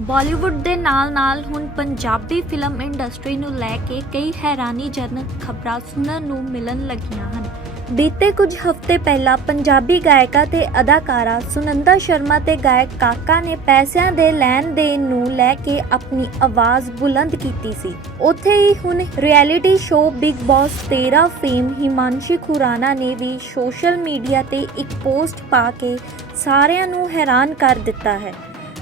ਬਾਲੀਵੁੱਡ ਦੇ ਨਾਲ-ਨਾਲ ਹੁਣ ਪੰਜਾਬੀ ਫਿਲਮ ਇੰਡਸਟਰੀ ਨੂੰ ਲੈ ਕੇ ਕਈ ਹੈਰਾਨੀਜਨਕ ਖਬਰਾਂ ਸੁਣਨ ਨੂੰ ਮਿਲਣ ਲੱਗੀਆਂ ਹਨ। ਬੀਤੇ ਕੁਝ ਹਫ਼ਤੇ ਪਹਿਲਾਂ ਪੰਜਾਬੀ ਗਾਇਕਾ ਤੇ ਅਦਾਕਾਰਾ ਸੁਨੰਦਾ ਸ਼ਰਮਾ ਤੇ ਗਾਇਕ ਕਾਕਾ ਨੇ ਪੈਸਿਆਂ ਦੇ ਲੈਣ ਦੇਣ ਨੂੰ ਲੈ ਕੇ ਆਪਣੀ ਆਵਾਜ਼ ਬੁਲੰਦ ਕੀਤੀ ਸੀ। ਉੱਥੇ ਹੀ ਹੁਣ reality show Bigg Boss 13 fame Himanshi Khurana ਨੇ ਵੀ ਸੋਸ਼ਲ ਮੀਡੀਆ ਤੇ ਇੱਕ ਪੋਸਟ ਪਾ ਕੇ ਸਾਰਿਆਂ ਨੂੰ ਹੈਰਾਨ ਕਰ ਦਿੱਤਾ ਹੈ।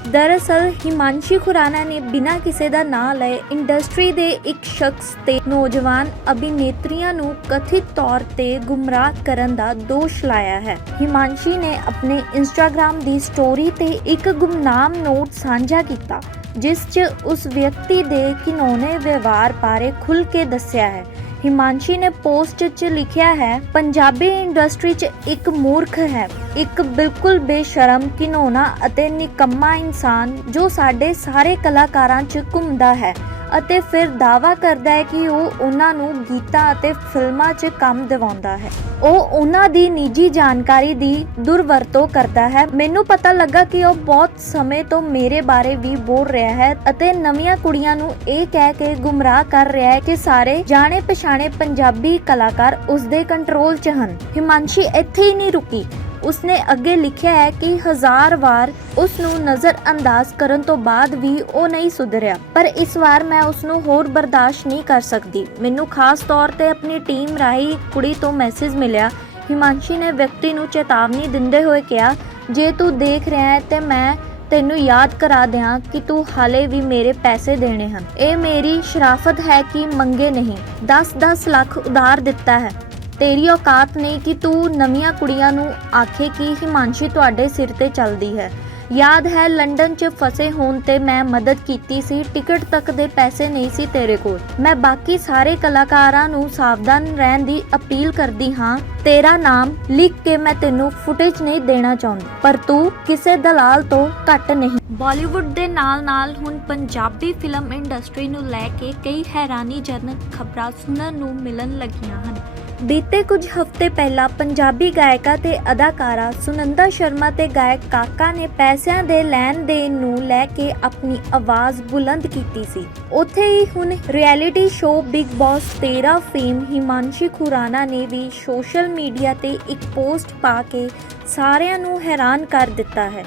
ਦਰਅਸਲ, ਹਿਮਾਂਸ਼ੀ ਖੁਰਾਨਾ ਨੇ ਬਿਨਾਂ ਕਿਸੇ ਦਾ ਨਾਂ ਲਏ ਇੰਡਸਟਰੀ ਦੇ ਇੱਕ ਸ਼ਖਸ ਤੇ ਨੌਜਵਾਨ ਅਭਿਨੇਤਰੀਆਂ ਨੂੰ ਕਥਿਤ ਤੌਰ ਤੇ ਗੁੰਮਰਾਹ ਕਰਨ ਦਾ ਦੋਸ਼ ਲਾਇਆ ਹੈ। ਹਿਮਾਂਸ਼ੀ ਨੇ ਆਪਣੇ ਇੰਸਟਾਗ੍ਰam ਦੀ ਸਟੋਰੀ ਤੇ ਇੱਕ ਗੁਮਨਾਮ ਨੋਟ ਸਾਂਝਾ ਕੀਤਾ, ਜਿਸ 'ਚ ਉਸ ਵਿਅਕਤੀ ਦੇ ਕਿਨੌਨੇ ਵਿਵਹਾਰ ਬਾਰੇ ਖੁੱਲ੍ਹ ਕੇ ਦੱਸਿਆ ਹੈ। ਹਿਮਾਂਸ਼ੀ ਨੇ ਪੋਸਟ 'ਚ ਲਿਖਿਆ ਹੈ, ਪੰਜਾਬੀ ਇੰਡਸਟਰੀ 'ਚ ਇੱਕ ਮੂਰਖ ਹੈ। ਇੱਕ ਬਿਲਕੁਲ ਬੇਸ਼ਰਮ ਕਿਨੋਨਾ ਅਤੇ ਨਿਕੰਮਾ ਇਨਸਾਨ ਜੋ ਸਾਡੇ ਸਾਰੇ ਕਲਾਕਾਰਾਂ 'ਚ ਘੁੰਮਦਾ ਹੈ। ਅਤੇ ਫਿਰ ਦਾਵਾ ਕਰਦਾ ਹੈ ਕਿ ਉਹ ਉਹਨਾਂ ਨੂੰ ਗੀਤਾਂ ਅਤੇ ਫਿਲਮਾਂ 'ਚ ਕੰਮ ਦਿਵਾਉਂਦਾ ਹੈ। ਉਹ ਉਹਨਾਂ ਦੀ ਨਿੱਜੀ ਜਾਣਕਾਰੀ ਦੀ ਦੁਰਵਰਤੋਂ ਕਰਦਾ ਹੈ। ਮੈਨੂੰ ਪਤਾ ਲੱਗਾ ਕਿ ਉਹ ਬਹੁਤ ਸਮੇਂ ਤੋਂ ਮੇਰੇ ਬਾਰੇ ਵੀ ਬੋਲ ਰਿਹਾ ਹੈ ਅਤੇ ਨਵੀਆਂ ਕੁੜੀਆਂ ਨੂੰ ਇਹ ਕਹਿ ਕੇ ਗੁੰਮਰਾਹ ਕਰ ਰਿਹਾ ਹੈ ਕਿ ਸਾਰੇ ਜਾਣੇ ਪਛਾਣੇ ਪੰਜਾਬੀ ਕਲਾਕਾਰ ਉਸ ਦੇ ਕੰਟਰੋਲ 'ਚ ਹਨ। ਹਿਮਾਂਸ਼ੀ ਇੱਥੇ ਹੀ ਨਹੀਂ ਰੁਕੀ। ਉਸਨੇ ਅੱਗੇ ਲਿਖਿਆ ਹੈ ਕਿ ਹਜ਼ਾਰ ਵਾਰ ਉਸ ਨੂੰ ਨਜ਼ਰ ਅੰਦਾਜ਼ ਕਰਨ ਤੋਂ ਬਾਅਦ ਵੀ ਉਹ ਨਹੀਂ ਸੁਧਰਿਆ। ਪਰ ਇਸ ਵਾਰ ਮੈਂ ਉਸ ਨੂੰ ਹੋਰ ਬਰਦਾਸ਼ਤ ਨਹੀਂ ਕਰ ਸਕਦੀ। ਮੈਨੂੰ ਖਾਸ ਤੌਰ ਤੇ ਆਪਣੀ ਟੀਮ ਰਾਹੀਂ ਕੁੜੀ ਤੋਂ ਮੈਸੇਜ ਮਿਲਿਆ। ਹਿਮਾਂਸ਼ੀ ਨੇ ਵਿਅਕਤੀ ਨੂੰ ਚੇਤਾਵਨੀ ਦਿੰਦੇ ਹੋਏ ਕਿਹਾ, ਜੇ ਤੂੰ ਦੇਖ ਰਿਹਾ ਹੈ ਤੇ ਮੈਂ ਤੈਨੂੰ ਯਾਦ ਕਰਾ ਦਿਆਂ ਕਿ ਤੂੰ ਹਾਲੇ ਵੀ ਮੇਰੇ ਪੈਸੇ ਦੇਣੇ ਹਨ। ਇਹ ਮੇਰੀ ਸ਼ਰਾਫਤ ਹੈ ਕਿ ਮੰਗੇ ਨਹੀਂ। 10-10 ਲੱਖ ਉਧਾਰ ਦਿੱਤਾ ਹੈ। ਤੇਰੀ ਔਕਾਤ ਨਹੀਂ ਕਿ ਤੂੰ ਨਵੀਆਂ ਕੁੜੀਆਂ ਨੂੰ ਆਖੇ ਕਿ ਹਿਮਾਂਸ਼ੀ ਤੁਹਾਡੇ ਸਿਰ ਤੇ ਚੱਲਦੀ ਹੈ। ਯਾਦ ਹੈ ਲੰਡਨ 'ਚ ਫਸੇ ਹੋਣ ਤੇ ਮੈਂ ਮਦਦ ਕੀਤੀ ਸੀ, ਟਿਕਟ ਤੱਕ ਦੇ ਪੈਸੇ ਨਹੀਂ ਸੀ ਤੇਰੇ ਕੋਲ। ਮੈਂ ਬਾਕੀ ਸਾਰੇ ਕਲਾਕਾਰਾਂ ਨੂੰ ਸਾਵਧਾਨ ਰਹਿਣ ਦੀ ਅਪੀਲ ਕਰਦੀ ਹਾਂ। ਤੇਰਾ ਨਾਮ ਲਿਖ ਕੇ ਮੈਂ ਤੈਨੂੰ ਫੁਟੇਜ ਨਹੀਂ ਦੇਣਾ ਚਾਹੁੰਦੀ, ਪਰ ਤੂੰ ਕਿਸੇ ਦਲਾਲ ਤੋਂ ਘੱਟ ਨਹੀਂ। ਬਾਲੀਵੁੱਡ ਦੇ ਨਾਲ-ਨਾਲ ਹੁਣ ਪੰਜਾਬੀ ਫਿਲਮ ਇੰਡਸਟਰੀ ਨੂੰ ਲੈ ਕੇ ਕਈ ਹੈਰਾਨੀਜਨਕ ਖਬਰਾਂ ਸੁਣਨ ਨੂੰ ਮਿਲਣ ਲੱਗੀਆਂ ਹਨ। ਬੀਤੇ ਕੁਝ ਹਫ਼ਤੇ ਪਹਿਲਾਂ ਪੰਜਾਬੀ ਗਾਇਕਾ ਤੇ ਅਦਾਕਾਰਾ ਸੁਨੰਦਾ ਸ਼ਰਮਾ ਤੇ ਗਾਇਕ ਕਾਕਾ ਨੇ ਪੈਸਿਆਂ ਦੇ ਲੈਣ ਦੇਣ ਨੂੰ ਲੈ ਕੇ ਆਪਣੀ ਆਵਾਜ਼ ਬੁਲੰਦ ਕੀਤੀ ਸੀ। ਉੱਥੇ ਹੀ ਹੁਣ reality show Bigg Boss 13 fame Himanshi Khurana ਨੇ ਵੀ ਸੋਸ਼ਲ ਮੀਡੀਆ ਤੇ ਇੱਕ ਪੋਸਟ ਪਾ ਕੇ ਸਾਰਿਆਂ ਨੂੰ ਹੈਰਾਨ ਕਰ ਦਿੱਤਾ ਹੈ।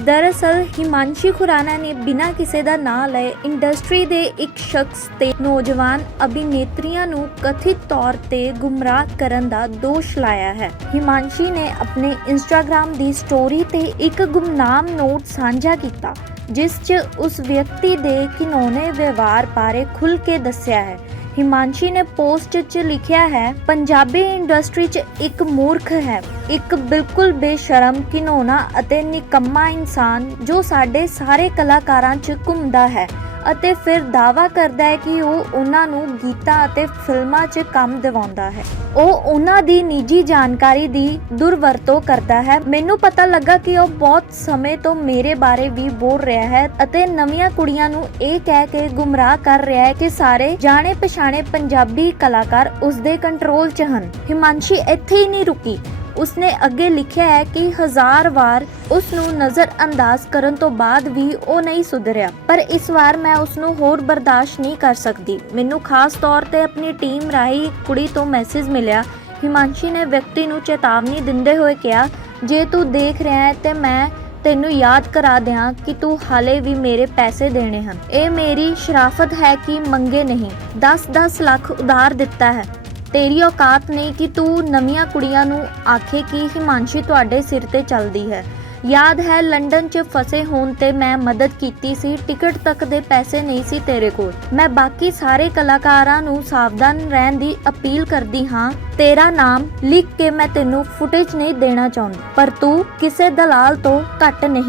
ਦਰਅਸਲ, ਹਿਮਾਂਸ਼ੀ ਖੁਰਾਨਾ ਨੇ ਬਿਨਾਂ ਕਿਸੇ ਦਾ ਨਾਂ ਲਏ ਇੰਡਸਟਰੀ ਦੇ ਇੱਕ ਸ਼ਖਸ ਤੇ ਨੌਜਵਾਨ ਅਭਿਨੇਤਰੀਆਂ ਨੂੰ ਕਥਿਤ ਤੌਰ ਤੇ ਗੁੰਮਰਾਹ ਕਰਨ ਦਾ ਦੋਸ਼ ਲਾਇਆ ਹੈ। ਹਿਮਾਂਸ਼ੀ ਨੇ ਆਪਣੇ ਇੰਸਟਾਗ੍ਰam ਦੀ ਸਟੋਰੀ ਤੇ ਇੱਕ ਗੁੰਮਨਾਮ ਨੋਟ ਸਾਂਝਾ ਕੀਤਾ, ਜਿਸ 'ਚ ਉਸ ਵਿਅਕਤੀ ਦੇ ਕਿਨੌਨੇ ਵਿਵਹਾਰ ਬਾਰੇ ਖੁੱਲ੍ਹ ਕੇ ਦੱਸਿਆ ਹੈ। ਹਿਮਾਂਸ਼ੀ ਨੇ ਪੋਸਟ 'ਚ ਲਿਖਿਆ ਹੈ, ਪੰਜਾਬੀ ਇੰਡਸਟਰੀ 'ਚ ਇੱਕ ਮੂਰਖ ਹੈ। ਇੱਕ ਬਿਲਕੁਲ ਬੇਸ਼ਰਮ ਕਿਨੋਨਾ ਅਤੇ ਨਿਕੰਮਾ ਇਨਸਾਨ ਜੋ ਸਾਡੇ ਸਾਰੇ ਕਲਾਕਾਰਾਂ 'ਚ ਘੁੰਮਦਾ ਹੈ। ਅਤੇ ਫਿਰ ਦਾਵਾ ਕਰਦਾ ਹੈ ਕਿ ਉਹ ਉਹਨਾਂ ਨੂੰ ਗੀਤਾਂ ਅਤੇ ਫਿਲਮਾਂ 'ਚ ਕੰਮ ਦਿਵਾਉਂਦਾ ਹੈ। ਉਹ ਉਹਨਾਂ ਦੀ ਨਿੱਜੀ ਜਾਣਕਾਰੀ ਦੀ ਦੁਰਵਰਤੋਂ ਕਰਦਾ ਹੈ। ਮੈਨੂੰ ਪਤਾ ਲੱਗਾ ਕਿ ਉਹ ਬਹੁਤ ਸਮੇਂ ਤੋਂ ਮੇਰੇ ਬਾਰੇ ਵੀ ਬੋਲ ਰਿਹਾ ਹੈ ਅਤੇ ਨਵੀਆਂ ਕੁੜੀਆਂ ਨੂੰ ਇਹ ਕਹਿ ਕੇ ਗੁੰਮਰਾਹ ਕਰ ਰਿਹਾ ਹੈ ਕਿ ਸਾਰੇ ਜਾਣੇ ਪਛਾਣੇ ਪੰਜਾਬੀ ਕਲਾਕਾਰ ਉਸ ਦੇ ਕੰਟਰੋਲ 'ਚ ਹਨ। ਹਿਮਾਂਸ਼ੀ ਇੱਥੇ ਹੀ ਨਹੀਂ ਰੁਕੀ। ਉਸਨੇ ਅੱਗੇ ਲਿਖਿਆ ਹੈ ਕਿ ਹਜ਼ਾਰ ਵਾਰ ਉਸ ਨੂੰ ਨਜ਼ਰ ਅੰਦਾਜ਼ ਕਰਨ ਤੋਂ ਬਾਅਦ ਵੀ ਉਹ ਨਹੀਂ ਸੁਧਰਿਆ। ਪਰ ਇਸ ਵਾਰ ਮੈਂ ਉਸ ਨੂੰ ਹੋਰ ਬਰਦਾਸ਼ਤ ਨਹੀਂ ਕਰ ਸਕਦੀ। ਮੈਨੂੰ ਖਾਸ ਤੌਰ ਤੇ ਆਪਣੀ ਟੀਮ ਰਾਹੀਂ ਕੁੜੀ ਤੋਂ ਮੈਸੇਜ ਮਿਲਿਆ। ਹਿਮਾਂਸ਼ੀ ਨੇ ਵਿਅਕਤੀ ਨੂੰ ਚੇਤਾਵਨੀ ਦਿੰਦੇ ਹੋਏ ਕਿਹਾ, ਜੇ ਤੂੰ ਦੇਖ ਰਿਹਾ ਹੈ ਤੇ ਮੈਂ ਤੈਨੂੰ ਯਾਦ ਕਰਾ ਦਿਆਂ ਕਿ ਤੂੰ ਹਾਲੇ ਵੀ ਮੇਰੇ ਪੈਸੇ ਦੇਣੇ ਹਨ। ਇਹ ਮੇਰੀ ਸ਼ਰਾਫਤ ਹੈ ਕਿ ਮੰਗੇ ਨਹੀਂ। 10-10 ਲੱਖ ਉਧਾਰ ਦਿੱਤਾ ਹੈ। ਤੇਰੀ ਔਕਾਤ ਨਹੀਂ ਕਿ ਤੂੰ ਨਵੀਆਂ ਕੁੜੀਆਂ ਨੂੰ ਆਖੇ ਕਿ ਹਿਮਾਂਸ਼ੀ ਤੁਹਾਡੇ ਸਿਰ ਤੇ ਚੱਲਦੀ ਹੈ। ਯਾਦ ਹੈ ਲੰਡਨ 'ਚ ਫਸੇ ਹੋਣ ਤੇ ਮੈਂ ਮਦਦ ਕੀਤੀ ਸੀ, ਟਿਕਟ ਤੱਕ ਦੇ ਪੈਸੇ ਨਹੀਂ ਸੀ ਤੇਰੇ ਕੋਲ। ਮੈਂ ਬਾਕੀ ਸਾਰੇ ਕਲਾਕਾਰਾਂ ਨੂੰ ਸਾਵਧਾਨ ਰਹਿਣ ਦੀ ਅਪੀਲ ਕਰਦੀ ਹਾਂ। ਤੇਰਾ ਨਾਮ ਲਿਖ ਕੇ ਮੈਂ ਤੈਨੂੰ ਫੁਟੇਜ ਨਹੀਂ ਦੇਣਾ ਚਾਹੁੰਦੀ, ਪਰ ਤੂੰ ਕਿਸੇ ਦਲਾਲ ਤੋਂ ਘੱਟ ਨਹੀਂ।